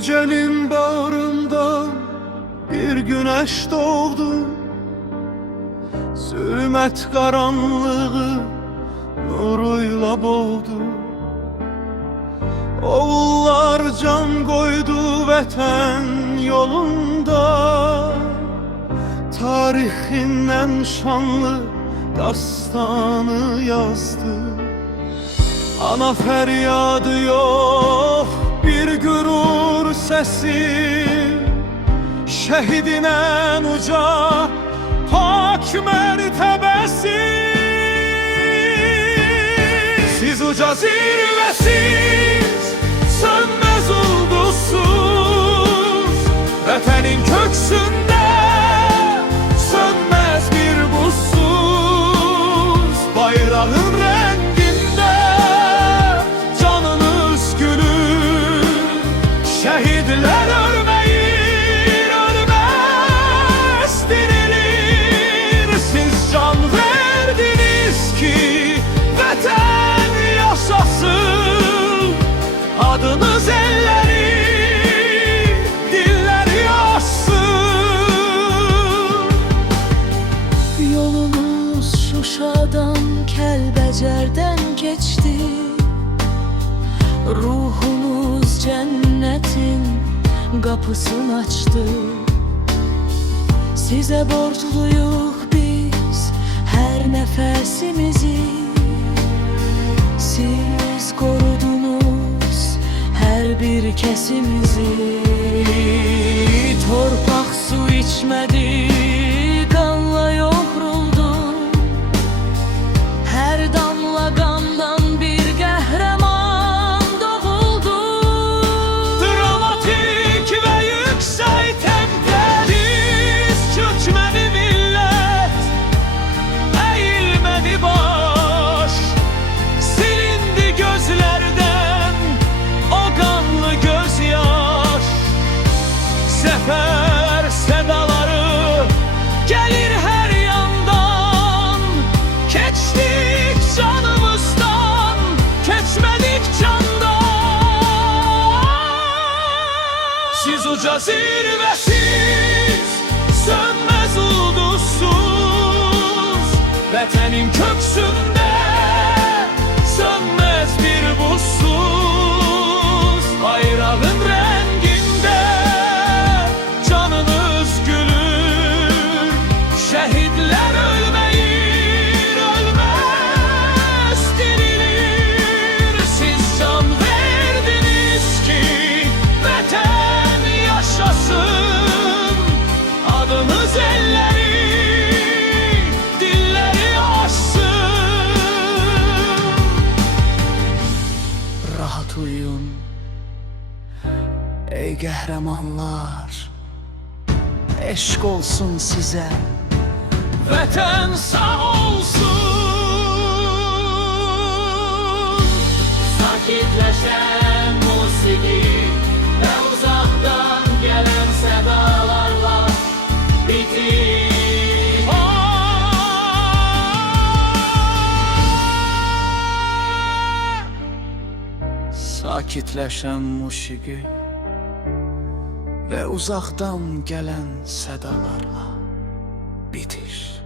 Gecenin bağrında bir güneş doğdu. Zülmet karanlığı nuruyla boğdu. Oğullar can koydu vətən yolunda. Tarihin en şanlı dastanı yazdı. Ana feryadı yok, bir gurur sesi. Şehidin en uca pak mertebesi. Siz uca zirvesiz, sönmez ulduzsuz, vətənin köksünde sönmez bir buzsuz. Bayrağın renginde canınız gülür. Şehitler ölmeyir, ölmez dirilir. Siz can verdiniz ki vətən yaşasın. Adınız elleri, dilleri yazsın. Yolunuz Şuşadan, Kəlbəcərdən geçti. Ruhunuz cennetin kapısını açtı. Size borçluyuz biz her nefesimizi. Siz korudunuz her bir kesimizi. Torpaq su içmedi, kanla yoğruldu. Her damla kandan bir qəhrəman doğuldu. Dramatik ve yüksek tempo, diz çökmeli millet, eğilmeli baş. Silindi gözlerden o kanlı gözyaş. Sefer sedaları gelir her yandan. Keçtik canımızdan, keçmedik candan. Siz uca zirvesiz, sönmez ulduzsuz, vətənin köksünde sönmez bir buzsuz. Bayrağın renginde canınız gülür. Şehitler ölmeyir, ölmez dirilir. Siz can verdiniz ki vətən yaşasın. Adınız elleri, dilleri aşsın. Rahat uyuyun ey qəhrəmanlar. Eşq olsun size, Vətən sağ olsun. Sakitleşen musiki ve uzaktan gelen sedalarla bitir. sakitləşən musiqi ve uzaktan gelen sedalarla bitir.